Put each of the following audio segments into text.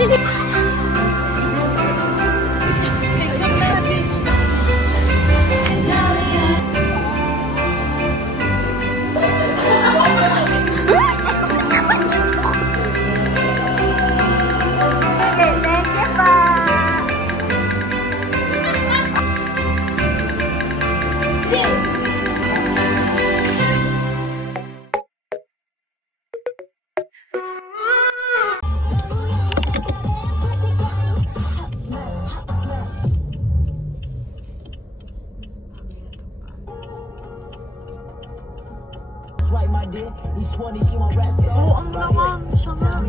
Pati si... Oh, ang lawang siya nga.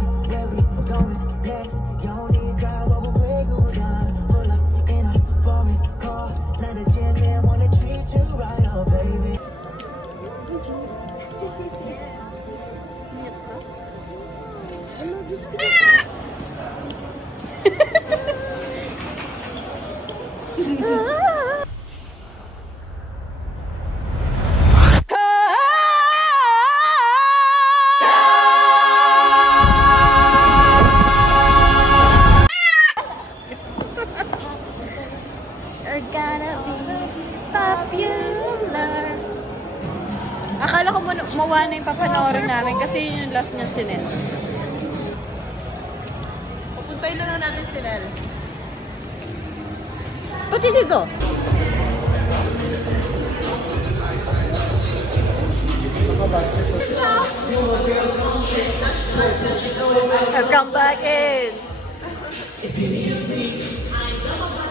Akala ko mawa na yung papanoorin namin kasi yun yung last niya si Nel. Pupuntayin na lang natin si Nel. Pati si Dos. Welcome back in! If you need me, I know.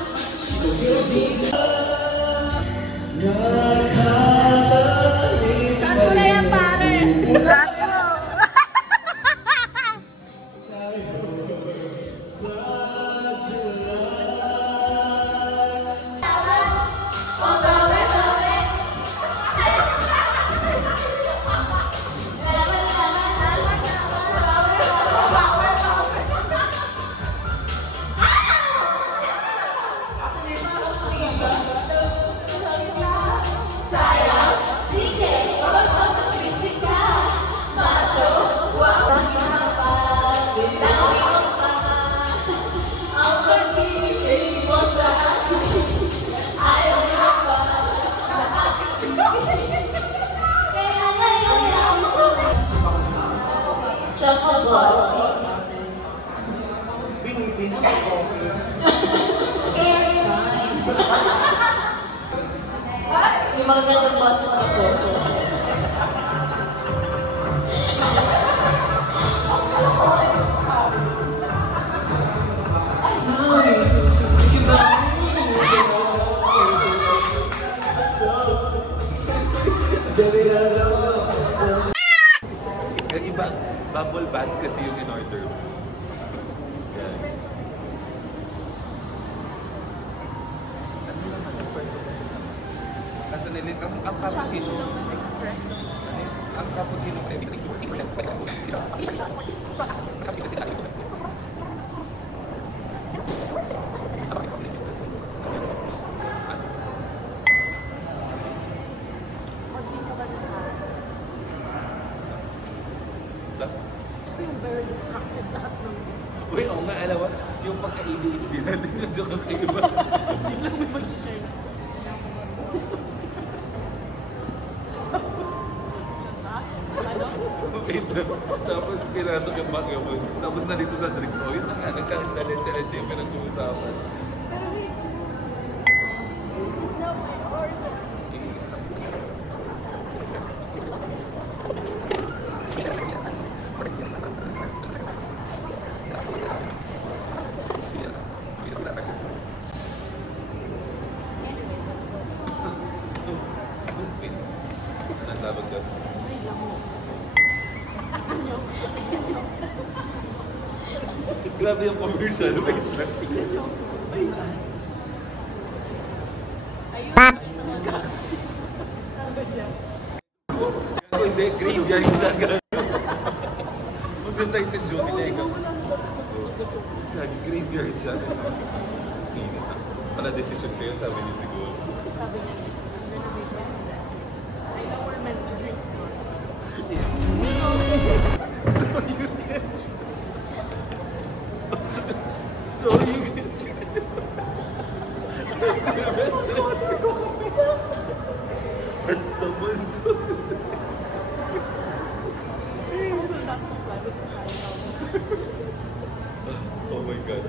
Yung mga gandang basa sa photo. Yung iba, bubble bath kasi yung in-order. Ang cappuccino. Ang cappuccino. Uy, oo nga, alam mo, yung pagka-ADHD natin, nandiyo ka kayo ba? Hindi lang may mag-share. Tapos pinasok yung bag mo. Tapos nalito sa drinks. O yun na nga, nagkakalit-leche-leche yung pinag-uutapan. Pero wait, this is not my order. Grabe yung commercial. Wait lang. Ayun. Ako hindi, graveyard siya. Magsastart yung joke niya ikaw. Graveyard siya. Para decision kayo, sabi niya siguro. Sabi niya, I know we're meant to drink. Oh my God.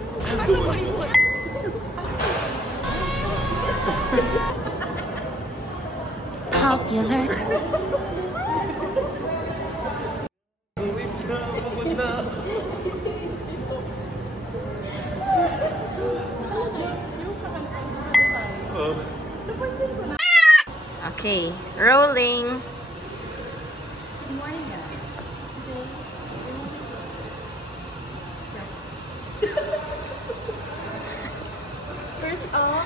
Popular. Wait na, pupunta ako. Oh. Okay, rolling. Good morning, guys. Today, we will be breakfast. First off,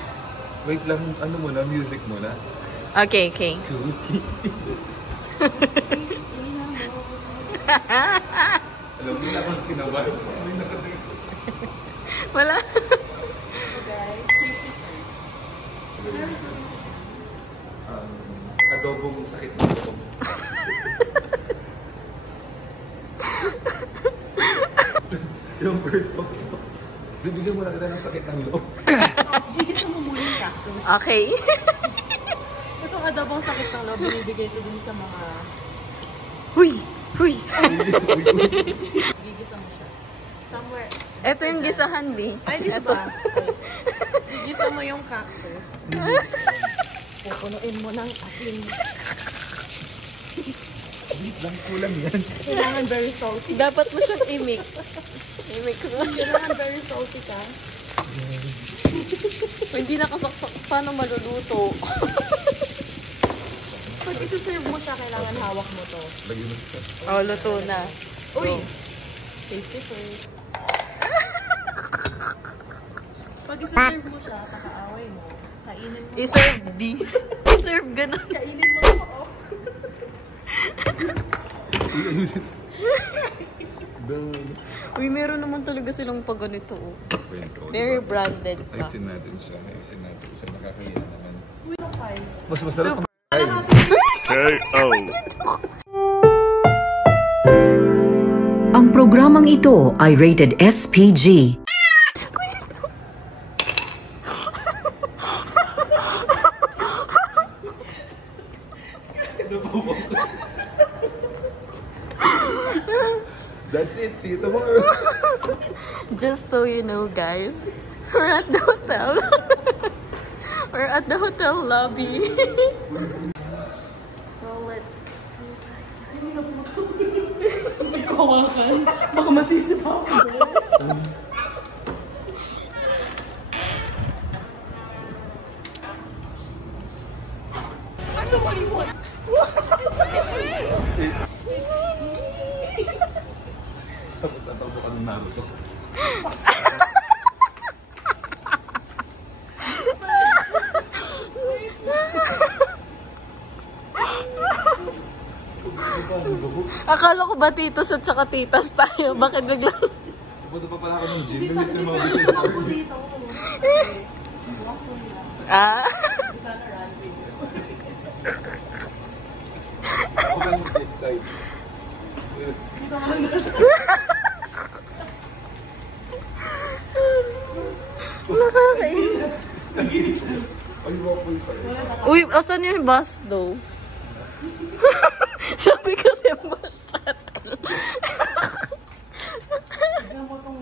Wait lang, ano muna, music muna. Okay, okay. Cookie. Alam mo na akong kinabahan. May nakadate. Wala. so guys, safety first. Adobong sakit ng loob. Yung first of all, bibigyan mo na kita ng sakit ng loob. Gigisan mo muna yung cactus. Okay. Itong adobong sakit ng loob, binibigay ko dun sa mga... Huy! Huy! Gigisan mo siya. Somewhere. Ito yung gisahan, B. Ay, dito Ito. ba? Gigisan mo yung cactus. Pupunuin mo ng asin. Lang kulang yan. Kailangan very salty. Dapat mo siyang imik. Imik mo. Kailangan very salty ka. Kung hindi nakasaksak, paano maluluto? Pag isuserve mo siya, kailangan hawak mo to. Lagyan mo siya. Oh, luto na. Uy! Tasty first. Pag isuserve mo siya sa kaaway mo, kainin mo. I-serve, B. I-serve ganun. Kainin mo to. Uy, meron naman talaga silang pag ganito. Oh. Very branded pa. Ayusin natin siya. Ayusin natin siya. Nakakahiya naman. Uy, okay. Mas masarap ang Ang programang ito ay rated SPG. That's it. See you tomorrow. Just so you know, guys, we're at the hotel. We're at the hotel lobby. So let's... Kawakan. Baka masisipa ako. Tapos natawag ka ng Naruto. Akala ko ba titos at saka titas tayo? Bakit biglang... Pupunta pa pala ako ng gym. Namit na mga business. Ah? Sana ranting. Ako ba yung excited? Nakakainis. Ay, waffle pa rin. Uy, asan yung bus though? Sabi kasi bus shuttle. Tignan mo tong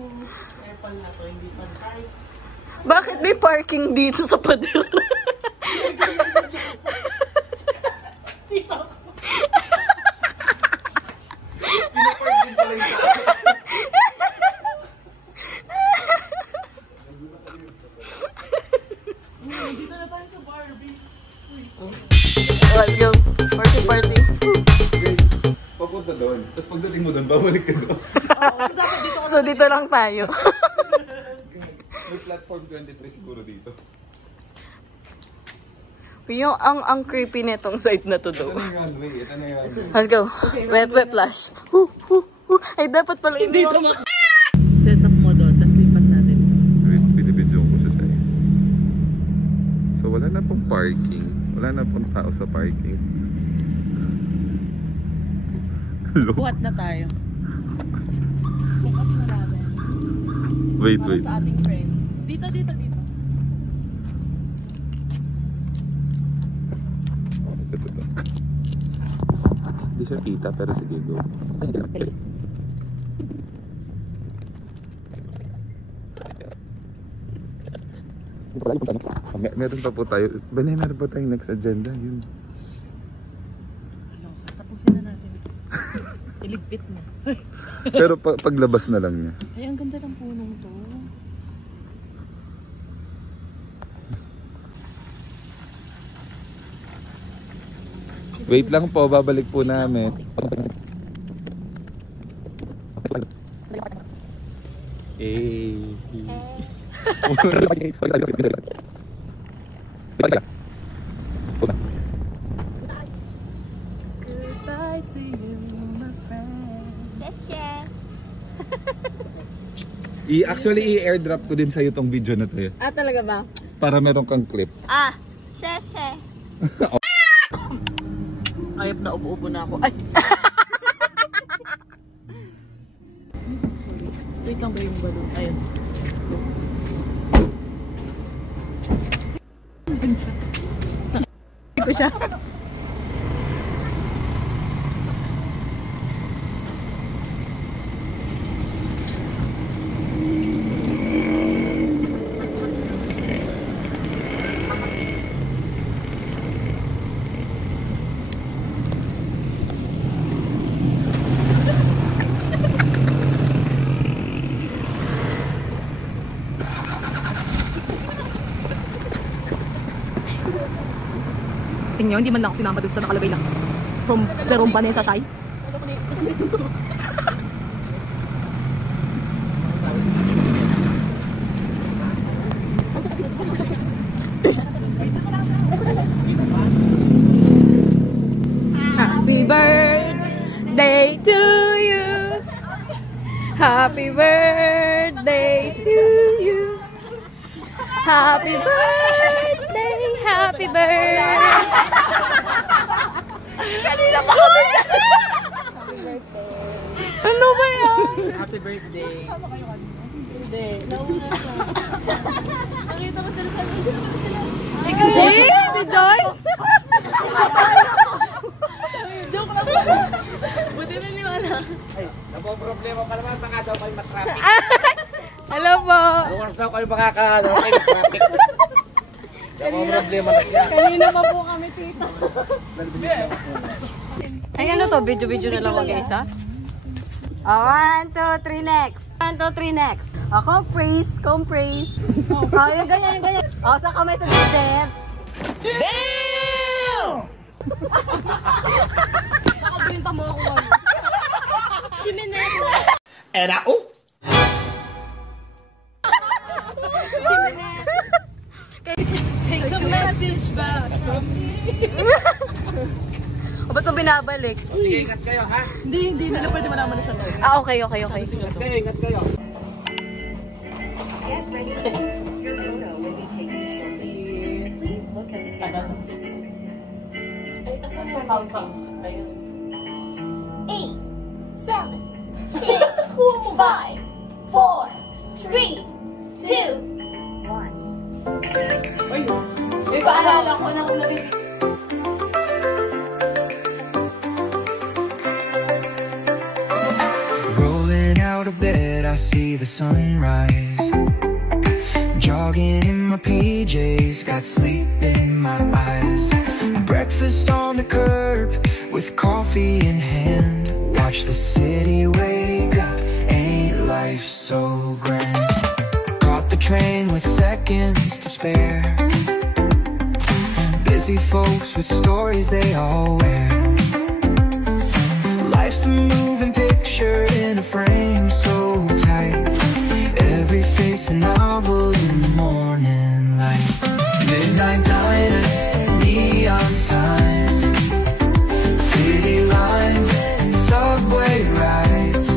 apple na to, hindi pa kahit. Bakit may parking dito sa pader? Dito ako. Pinapark din pala yung sa akin. Dito na tayo sa Barbie. Let's go. Party, party. Guys, papunta doon. Tapos pagdating mo doon, babalik ka doon. Oo, so dapat dito ako. So, dito lang tayo. May platform 23 siguro dito. Yung ang creepy netong site na to Ito daw. na yung runway. Ito na yung runway. Let's go. Wet flash. Ay, dapat pala Dito mo. Set up mo doon, tapos lipat natin. Wait, binibidyo ko siya sa'yo. So wala na pong parking. Wala na pong tao sa parking. Buhat na tayo. Buhat na natin. Wait, Para sa ating friend. Dito, dito, dito. Ito. Hindi siya kita pero sige go. Meron pa po tayo. Bale, meron pa tayong next agenda. Yun. Tapusin na natin ito. Iligpit na. Pero paglabas na lang niya. Ay, ang ganda ng punong to. Wait lang po, babalik po namin. Goodbye to you, my friend. Actually, i-airdrop ko din sa'yo tong video na to. Ah, talaga ba? Para meron kang clip. Ah, sese. Ayop na, ubo-ubo na ako. Ay! Wait lang ba yung balon? Ayun. Ito siya. Tingnan, hindi man lang ako sinama dun sa nakalagay lang. From Jerome Vanessa Shai. Happy birthday to you. Happy birthday to you. Happy birthday, happy birthday. Kanina pa kami dyan. Happy birthday. Ano ba yan? Happy birthday. Sama kayo kanina. Hindi. Nauna ko. Nakita ko sila sabi sila. Ikaw yun? Si Joyce? Joke lang ba? Buti na niwala. Ay, problema pa naman, baka daw kayo matraffic. Hello po. Luwas daw kayo matraffic. Problema na siya. Kanina pa po kami tita. Ay, ano to? Video na lang guys, ha? 1, 2, 3, next. 1, 2, 3, next. Compress. Yung ganyan. Sa kamay sa dessert. Damn! Nakabinta mo ako. Shimineta. And Shimineta. Take a message back from me. O, ba't mo binabalik? sige, ingat kayo, ha? Hindi nila pwede malaman na siya to. Ah, okay. Ingat kayo. Ayun. 8, 7, 6, 5, 4, 3, 2, 1. May paalala ko na kung nabibig. Rolling out of bed, I see the sunrise. Jogging in my PJs, got sleep in my eyes. Breakfast on the curb with coffee in hand. Watch the city wake up, ain't life so grand? Caught the train with seconds to spare. Busy folks with stories they all wear. Life's a moving picture in a frame so tight. Every face a novel in the morning light. Midnight diners, neon signs, city lines, subway rides.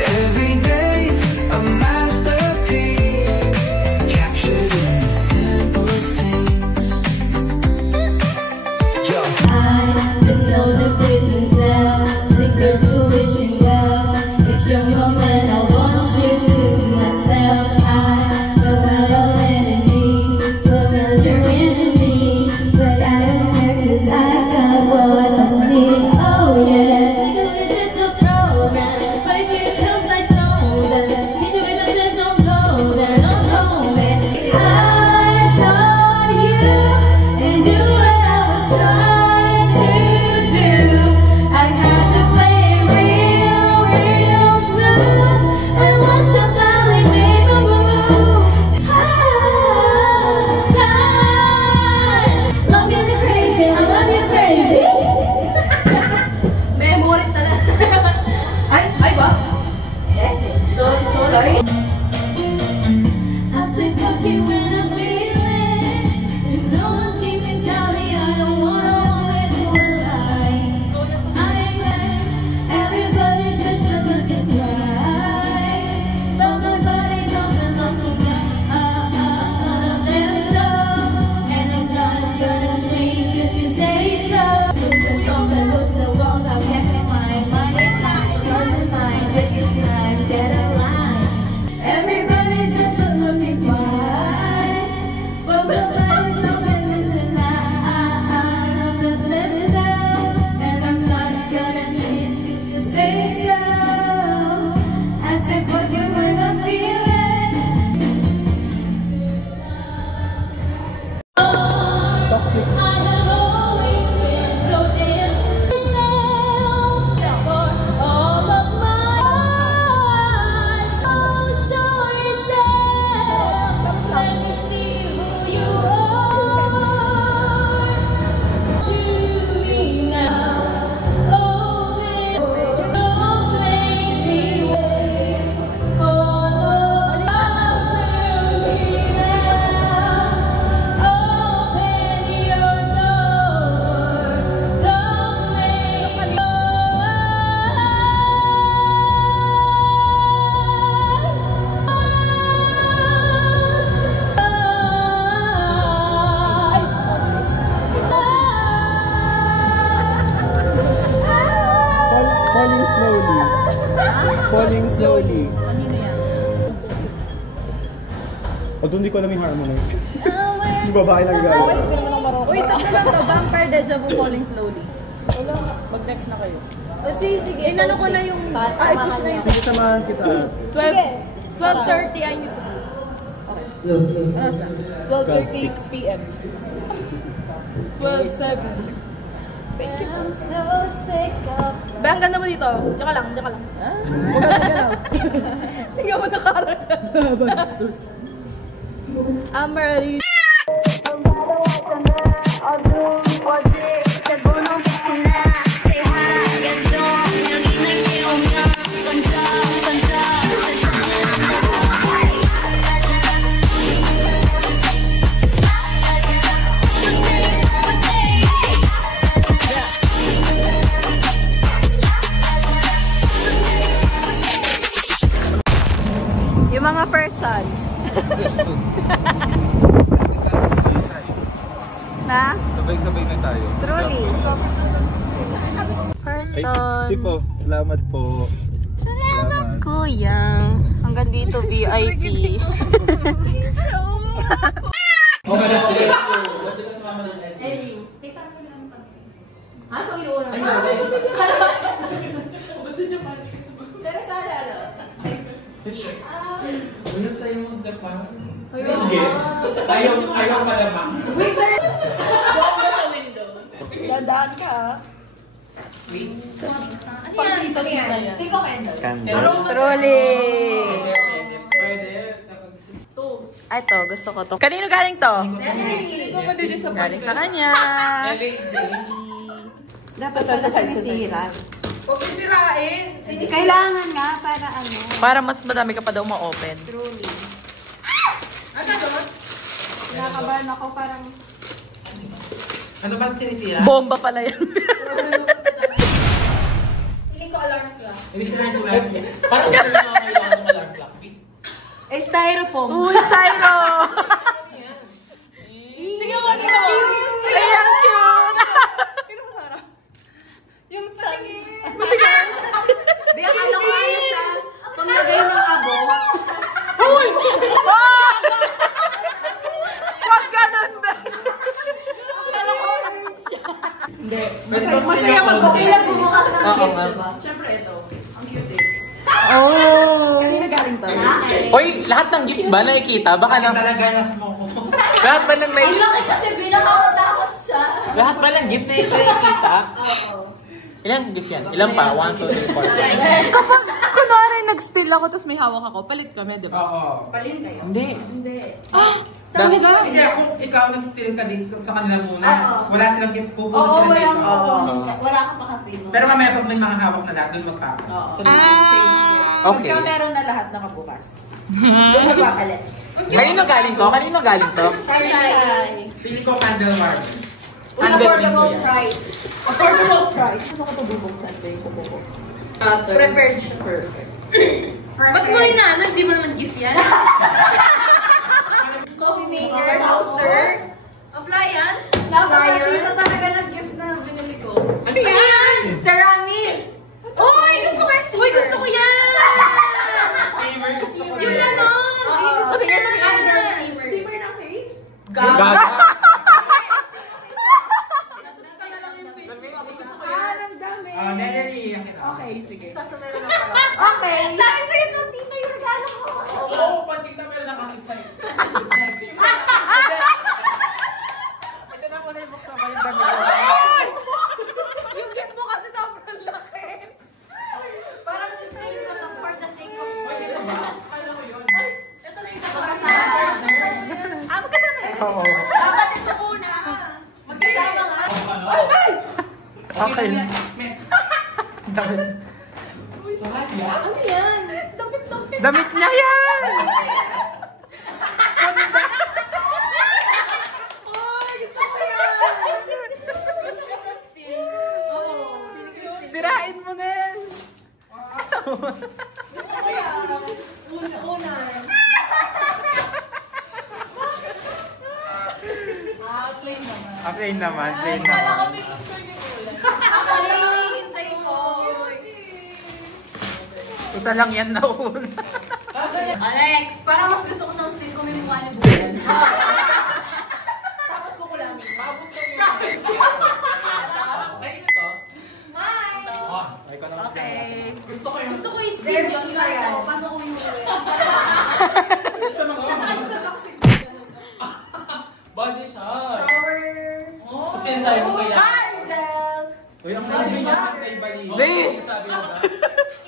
Every day's a masterpiece, captured in the simplest things. Yo. Falling slowly. Kanino yan? Although hindi ko alam yung harmonize. Yung babae lang gano'n. Uy, tapos lang to. Vampire Deja Vu Falling Slowly. Mag-next na kayo. Sige. Inano ko na yung... push na yung... Sige, samahan kita. 12:30 I need to go. Okay. Alas na? 12:30 p.m. 12:07. Thank you. I'm so sick of... Ba, ang ganda mo dito. Diyan ka lang. Huwag ka galaw. Hindi ka mo nakarag. Bastos. I'm ready. Yung mga person. Na? Sabay-sabay na tayo. Truly. Person. Si po, salamat po. Salamat, kuya. Hanggang dito, VIP. Ano sa'yo mo, Japan? Ayaw pa naman. Dadaan ka. Ano yan? Pick of candle. Truly. Pwede. Ito, gusto ko to. Kanino galing to? Galing sa kanya. Dapat pala sa sisira. Huwag sisirain. Kailangan nga para ano. Para mas madami ka pa daw ma-open. Truly. Ano doon? Nakakabahan ako parang... Ano ba sinisira? Bomba pala yan. Hindi ko alarm clock. Ibig sabihin ko lang. Paano ka rin mga kailangan ng alarm clock? Styrofoam. Uy, styro! Sige mo dito. Ay, ang cute! Yung chan. Di, akala ko ano siya. Panglagay ng abo. Uy! Wag ganun ba? Hindi. Masaya magpakilang bumukas ng Oo gift, nga. diba? Siyempre ito. Ang cute eh. Oh! Kanina galing to. Hoy, lahat ng gift ba nakikita? Baka na... talaga na smoke ko. Lahat ba ng Ang laki kasi binakatakot siya. Lahat ba ng gift na ito nakikita? Ilang gift yan? Ilan pa? 1, 2, 3, 4. Kapag kunwari nag-steal ako tapos may hawak ako, palit kami, di ba? Oo. Palin kayo. Hindi. Hindi. Sabi ba? Hindi, kung ikaw nag-steal ka dito sa kanila muna, wala silang gift, pupunod Oo, sila walang dito. kukunin ka. Wala ka pa kasi. No? Pero mamaya pag may mga hawak na lahat, doon magpapon. Okay. Pagka meron na lahat nakabukas. Doon magpapalit. Kanino galing to? Kanino galing to? Shy. Pili ko candle warm. Affordable price. Affordable price. Ano ka ito bubuksan? Prepared siya. Perfect. Ba't mo inaanap? Di mo naman gift yan? Coffee maker, toaster, Appliance? ito talaga ng gift na binili ko. Ano yan? Ceramic! Uy! Gusto ko yan! Uy! Gusto ko yan! Steamer gusto ko. Yung ganon! Gusto ko yan! Steamer ng face? Gaga. Ang dami. Nelery. Okay, sige. Okay. Sabi sa'yo ng tito yung regalo ko. Oo, pandita pero nakaka-excite. Ito na muna yung bukta ba yung dami ko. Yung gift mo kasi sobrang laki. Parang si Snail ko to for the sake of Kala ko yun. Ito na yung magkasama. magkasama eh. Oo. Dapat ito muna. Magkasama nga. Ay! Okay. Ano yan? Damit-damit. Damit niya yan! Sirain mo na yan! Una. Plain naman, plain naman. Isa lang yan na una. Alex, parang mas gusto ko siyang still kung may mukha niya buwan. Tapos kukulangin. Kanino to? Okay. Gusto ko yung still yun. Kaso, paano ko yung Sa mga sa vaccine. body shot. Shower. Kasi sinasabi mo kaya. Candle. Uy, ang pwede niya kay Bali. Sabi mo ba?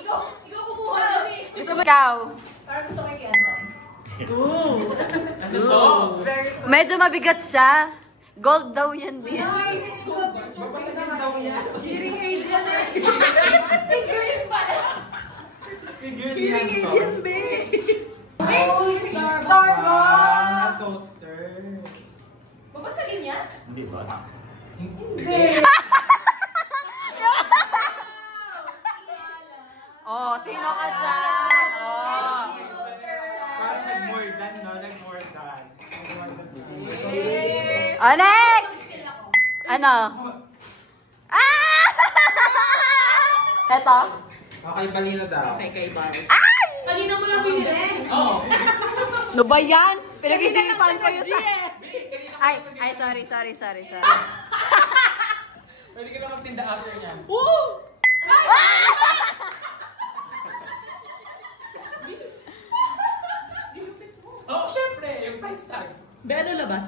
Ikaw kumuha nun eh. Gusto mo ikaw? Parang gusto ko yung candle. Ano to? Medyo mabigat siya. Gold daw yan, din. Mapasagin daw yan. Hearing aid yan eh. Figurine pala. Figure yan to. Oh, Starbucks. Toaster. Babasagin niya? Oh, sino ka dyan? Oh. Parang nag-more than, no? Nag-more than. Oh, next! Ano? Ah! Eto? Okay, Bali na daw. Okay, kay Bars. Kanina mo lang binili. Oo. Ano ba yan? Pinag-isipan ko yung sa... Ay, sorry. Pwede ka na magtinda after niyan. Oh, syempre, yung price tag. Beto labas.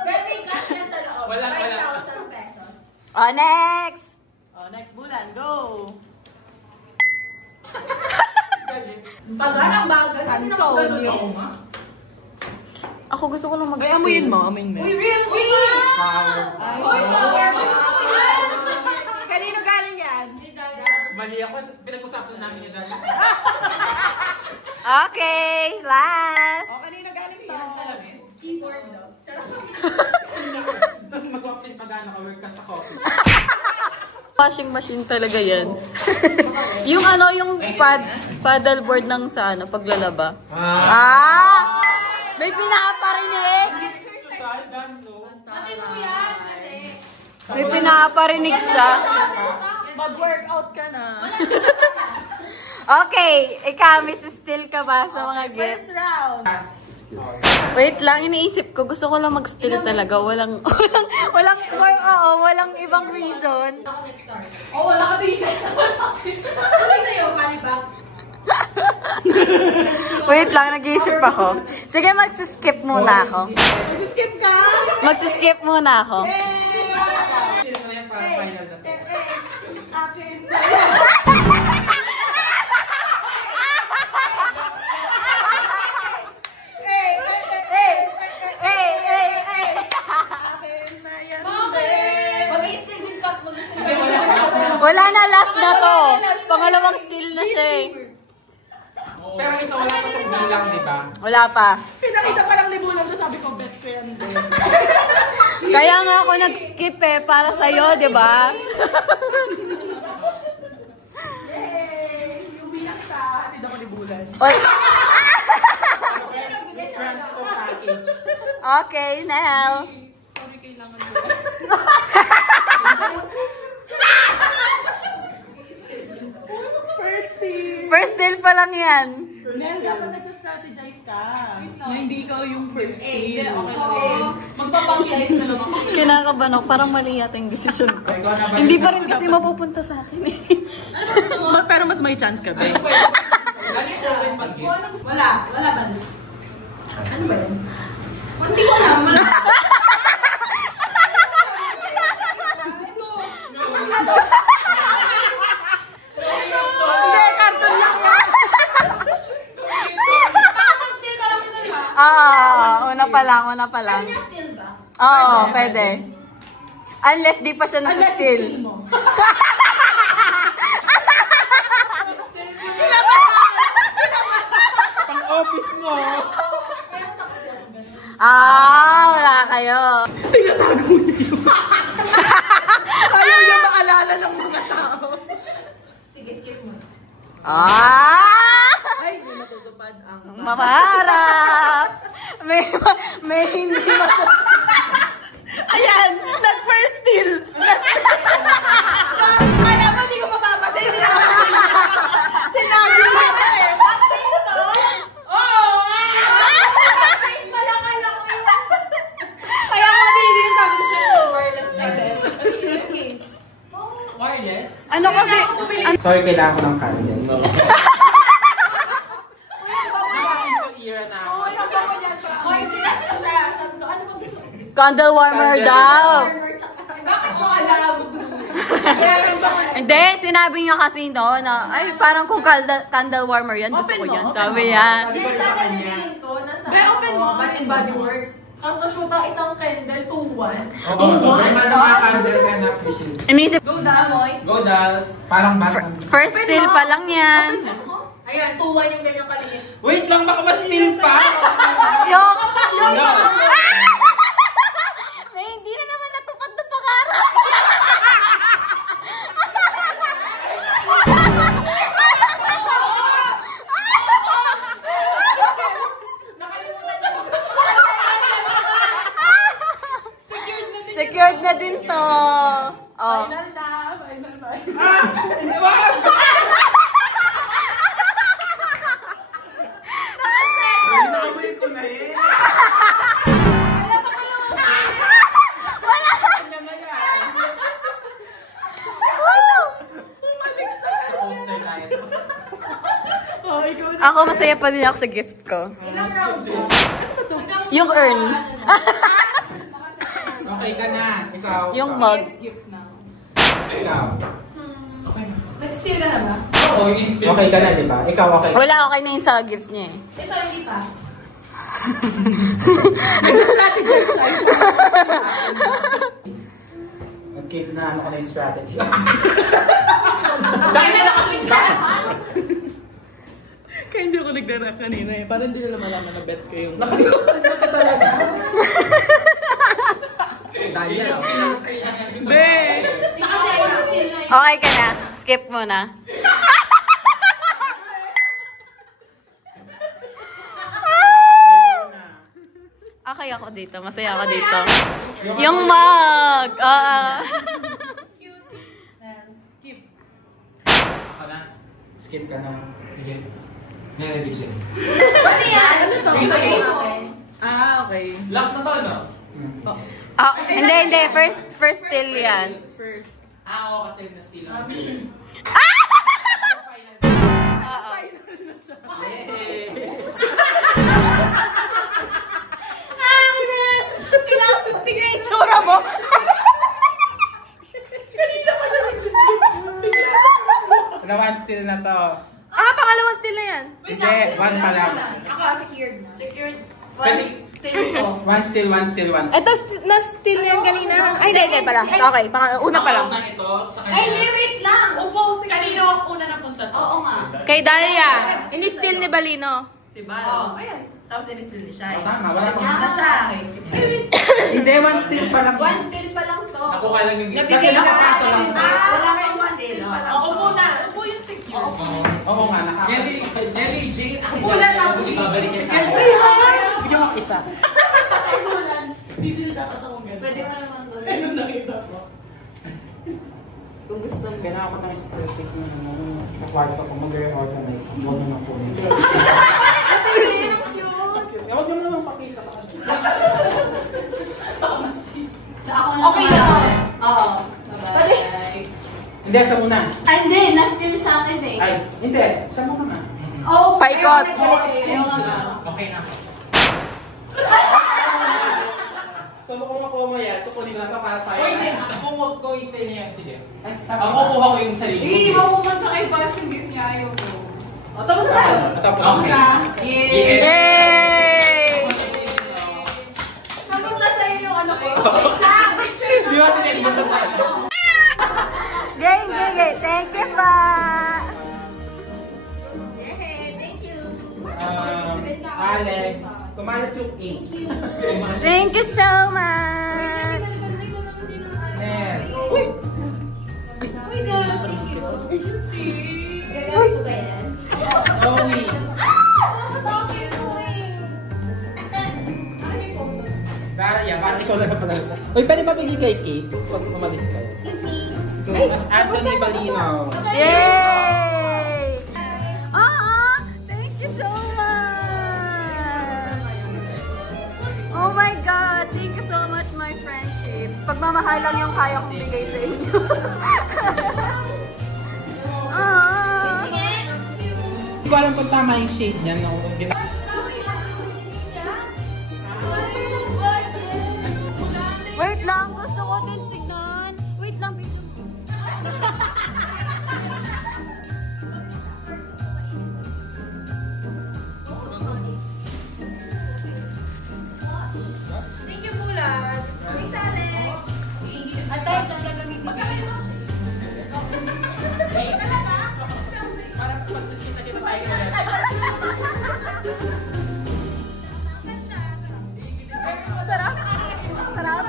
Baby, cash yan sa loob. Wala. 5,000 pesos. Oh, next! Oh, next bulan, go! Galing. Paganang bagal. Hindi na magano Oo nga. Ako gusto ko lang Ay, amuyin mo, amuyin mo. Uy, really? Power. Uy, gusto ko yan. Kanino galing yan? Ni Dada. Mali ako. Pinag-usapan namin yung dali. Okay, last! Oh, kanino galing to? Salamin. Keyboard daw. Tapos mag-opt-in pag naka-work ka sa coffee. Washing machine talaga yan. Yung yung paddleboard ng sa paglalaba. May pinaparinig! Matino yan kasi. May pinaparinig siya. Mag-workout ka na. Okay, ikaw, Mrs. Steal ka ba sa mga gifts? First round. Wait lang, iniisip ko. Gusto ko lang mag-steal talaga. Walang ibang reason. Oh, wala ka din. Ano sa'yo, Kalibak? Wait lang, nag-iisip ako. Sige, magsiskip muna ako. Skip ka? Magsiskip muna ako. Sino na yan para final na set? Akin. Akin na yan. Mag-i-steal din ka. Wala na, last na to. Pangalawang steal na siya eh. Pero ito wala pa itong bilang, di ba? Wala pa. Pinakita pa lang libunan to, sabi ko, bet ko yan din. Kaya nga ako nag-skip eh, para sa'yo, di ba? Yung bilang sa hatid ako libunan. Transco package. Okay, Nel. Sorry, kailangan mo. First deal pa lang yan. Nel, dapat nag-strategize ka. Na hindi ikaw yung first deal. Magpapag-ice na lang ako. Kinakabahan ako, parang mali yata yung desisyon ko. Hindi pa rin kasi mapupunta sa akin eh. Pero mas may chance ka, be. Wala ba? Ano ba yun? Hindi ko alam. Una pa lang. Oo, pwede. Unless di pa siya nasa-steal. Pang-office mo. Wala kayo. Tinatago niya yun. Ayaw niya maalala ng mga tao. Sige, skip mo. Ay, hindi natutupad ang... Mamarap! May hindi Ayan! Nag-first deal! Alam mo, hindi ko mapapasa. Hindi na ako Tinagi mo na eh! Sa'yo to? Oo! Sa'yo pala ka lang. Kaya ako hindi yung sabi siya. Wireless na din. Okay. Wireless? Ano kasi? Sorry, kailangan ko ng candle. Era na ako. Okay, chinat ko siya. Sabi ko, ano ba gusto mo? Candle warmer daw. Bakit mo alam? Hindi, sinabi niya kasi no, na, ay parang kung candle warmer yan, gusto ko yan. Sabi yan. Yan sana nililin ko. Nasa Bath and Body Works. Kaso shoot ang isang candle, 2-1. Oo, sobrang mga candle ka na appreciate. Inisip, Go Damoy. Go, Dals! Parang Batman. first deal pa lang yan. Ayan, 2-1 yung ganyang kaliit. Wait lang, baka ma-steal pa! Yung No! May hindi na naman natupad na pangarap. Secured na din to. Oh. Final na. Final ba? Hindi ba? Nakamoy ko na eh. Oh, ikaw na. Ako masaya pa din ako sa gift ko. Ilang round siya? Yung earn. Okay ka na. Ikaw. Yung mug. Ikaw. Nag-steal ka na ba? Oo, okay ka na, di ba? Ikaw okay. Wala, okay na yung sa gifts niya eh. Ito, hindi pa. Nag-keep na ano ko na yung strategy. Dahil na nakaswitch na Kaya hindi ako nagdara kanina eh. Parang hindi nila malaman na bet ko yung... Nakalimutan mo ka talaga. Be! Kasi nag-steal na yun. Okay ka na. Skip mo na. Okay ako dito. Masaya ako dito. Yung mug! Ako na. Skip ka na. Sige. Nalagay siya. Pati yan? Ano to? Okay. Lock na to, no? Hindi. First steal yan. First. Oo, kasi na-steal ako. Kailangan ko tingnan yung tsura mo. Na one steal na to. Pangalawang steal na yan. Hindi, one pa lang. Ako, secured na. Secured. One still. Ito, na-steal yan kanina. Ay, hindi pala. Okay, una pa lang. Ay, hindi, wait lang. Upo, kanino ako una napunta to? Oo nga. Kay Dalia. Ini-steal ni Balino. Si Bal. Ayan. Tapos in-steal ni Shai. Tama, wala pa. Na siya. Hindi, one still pa lang. One steal pa lang to. Ako ka lang yung gift. Kasi nakakaso lang siya. Wala kayong one steal. Oo muna. Upo yung secure. Oo nga, nakakaso. Jelly Jane, ako Wala lang. ibabalik yan sa akin. Bigyan mo isa. Bibili dapat akong ganun. Pwede mo naman to. Ayun, nakita ko. Kung gusto mo. Kailangan ko ng certificate na kwarto ko mag-reorganize. Ang bono ng punin. Huwag mo naman pakita sa kanya. Sa ako na okay na. Oo. Bye-bye. Hindi, siya muna. Ay, hindi. Na-steal sa akin eh. Ay, hindi. Siya muna na. Oh, Paikot. Okay na. So, kung makuha mo yan, tukunin lang pa para tayo. Hindi. Kung huwag ko i-stay niya yan, sige. Ako kuha ko yung sarili. Eh, makuman ka kay Bash yung gift niya. Ayaw ko. O, tapos na tayo. Tapos okay. Yay! Yay! Napunta sa'yo yung ano ko. Di ba sa naging sa akin? Yay, yay, yay. Thank you pa. Alex, kumalat yung ink. Thank you so much. Ner. Owi. Daya, parang ikaw lang pala. Uy, pwede ba bigay kay Kate? Pag umalis kayo. Excuse me. Mas Anthony Balino. Yay! Thank you so much. Oh my God. Thank you so much, my friendships. Pagmamahal lang yung kaya kong bigay sa inyo. Hindi ko alam kung tama yung shade niya. No? Wait lang. Gusto ko din tignan. Wait lang. Thank you, Bulat. Thanks, Alex. At tayo lang gagamitin ko. Talaga? Parang pagkita kita tayo ulit. Sarap. Sarap.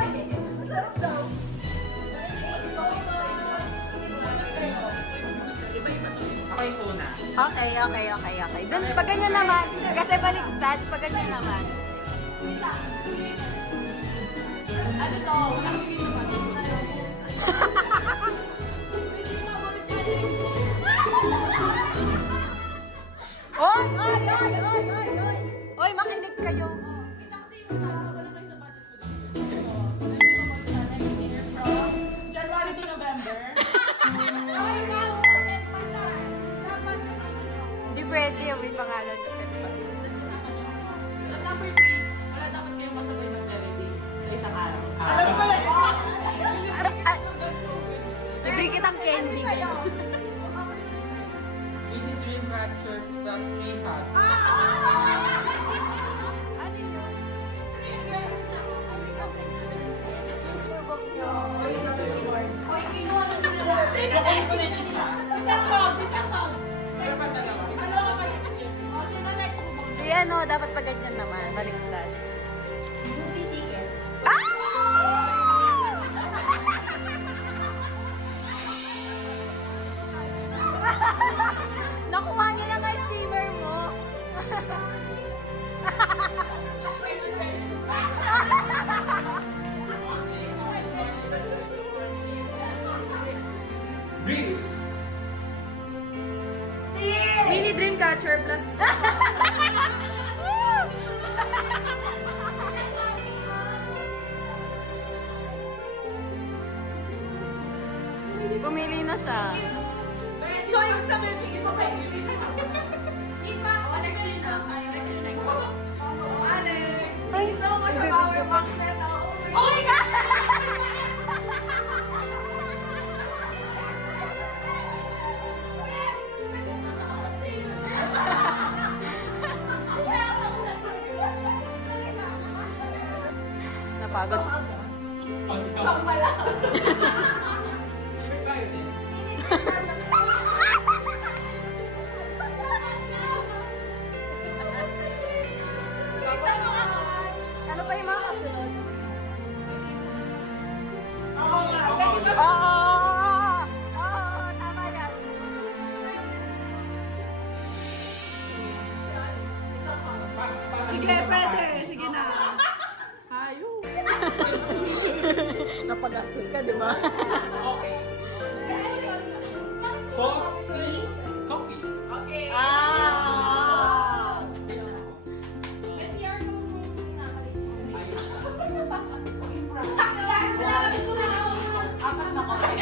Sarap daw. Ako yung una. Okay. Dun, pag ganyan naman. Kasi baliktad, pag ganyan naman. Ano to? Oy! Oy, makinig kayo. January to November. Hindi pwede, may pangalan ko. Number 3, wala dapat kayong masabay mag-charity sa isang araw. Alam ko yan! Libre kitang candy. Mini Dream Catcher plus 3 hugs. Ano yun? Kukunin ko na yung isa. Pero pa dalawa. Di ano, dapat pag ganyan naman, baliktad. Movie ticket. Nakuha niya na nga steamer mo. Dream. Mini Dreamcatcher plus... Pumili na siya. So, yung sa baby, isa pa yun. Thank you so much for our magnet. Oh my God! napagod. Isang pala. Ano pa yung mga kasunod? Oo nga. Pwede ba? Oo, tama yan. Sige, pwede. Sige na. Hayo. Napagastos ka, di ba? Okay. Coffee. Coffee. Okay. Ah! Apat na kape.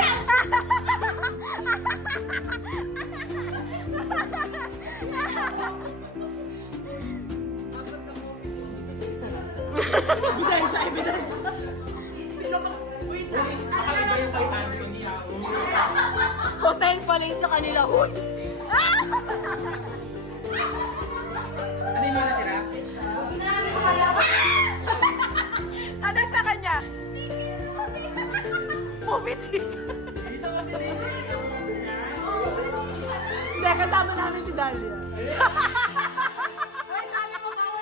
Ebidensya, ebidensya. Wait lang. Makaiba yung kay Anthony ako. Hotel pa lang sa kanila, hoy! Ano yung mga natira? Ano sa kanya? Pumitik. Hindi, kasama namin si Dalia.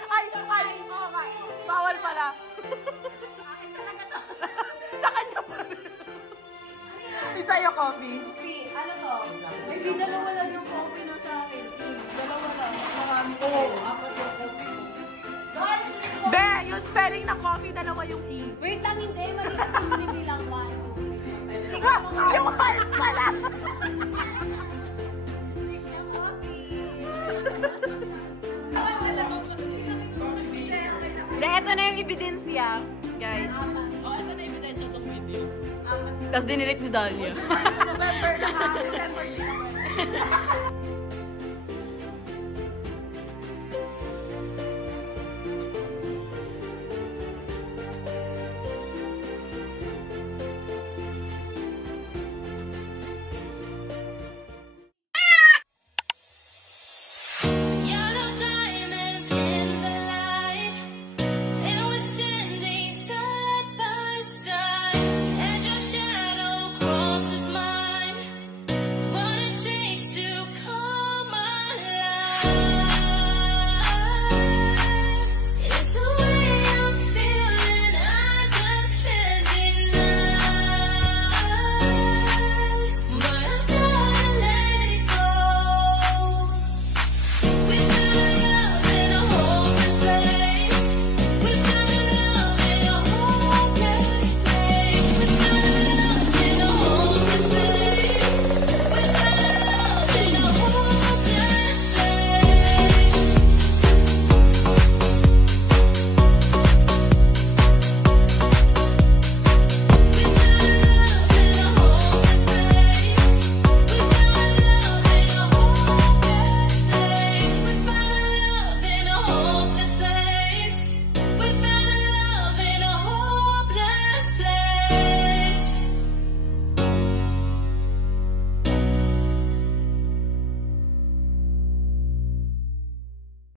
Ay, bawal pala. Sa kanya pa rin. Isa yung coffee. Ano to? May dalawa lang yung coffee na sa akin. Dalawa lang. Marami. Oo, apat yung coffee. Be, yung spelling ng coffee, dalawa yung E. Wait lang, hindi. Mali lang 1, 2, 3. Yung heart pala. Hindi, eto na yung ebidensya, guys. Ito na ebidensya itong video. Tapos dinilit ni Dalia. November na ha, December.